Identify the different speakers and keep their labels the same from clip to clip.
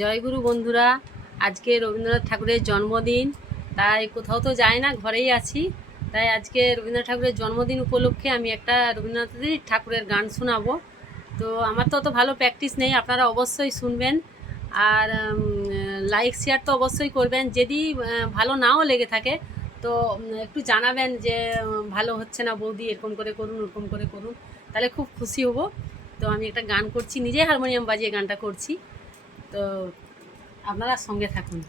Speaker 1: জয়গুরু বন্ধুরা, আজকে রবীন্দ্রনাথ ঠাকুরের জন্মদিন। তাই কোথাও তো যাই না, ঘরেই আছি। তাই আজকে রবীন্দ্রনাথ ঠাকুরের জন্মদিন উপলক্ষে আমি একটা রবীন্দ্রনাথ ঠাকুরের গান শোনাবো। তো আমার তো অত ভালো প্র্যাকটিস নেই, আপনারা অবশ্যই শুনবেন। আর লাইক, শেয়ার তো অবশ্যই করবেন। যদি ভালো নাও লেগে থাকে, তো একটু জানাবেন যে ভালো হচ্ছে না বৌদি, এরকম করে করুন, ওরকম করে করুন। তাহলে খুব খুশি হব। তো আমি একটা গান করছি, নিজে হারমোনিয়াম বাজিয়ে গানটা করছি। তো আপনারা সঙ্গে থাকুন।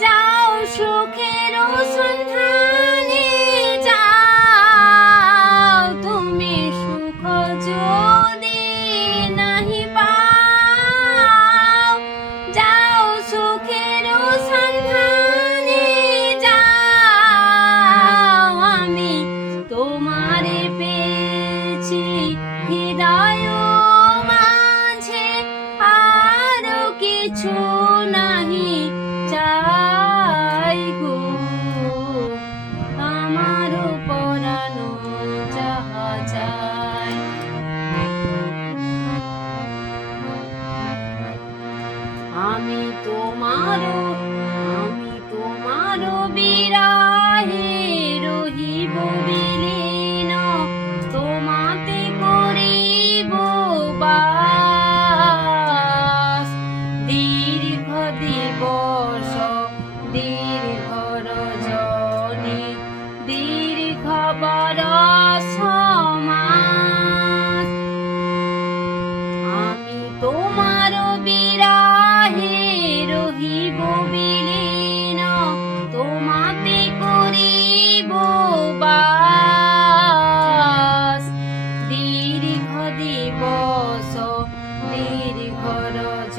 Speaker 1: যাও সুখের কিছু নাহি চাই গো। আমার পরানো যাহা চাই। আমি তোমারও আমি তোমারও বিরাহে বরস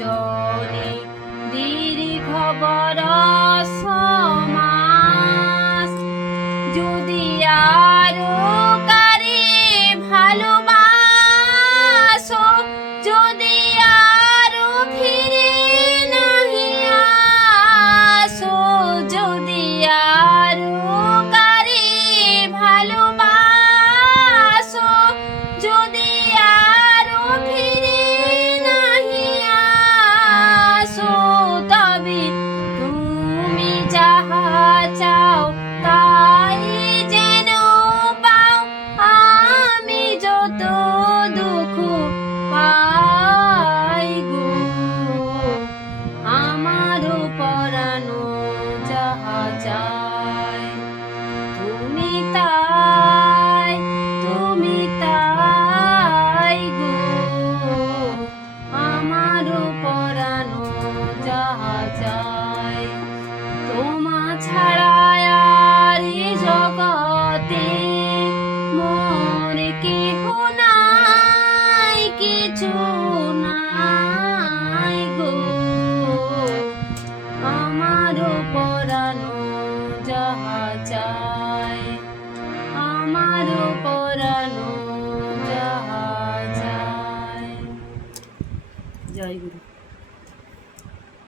Speaker 1: 안녕. Sadhguru.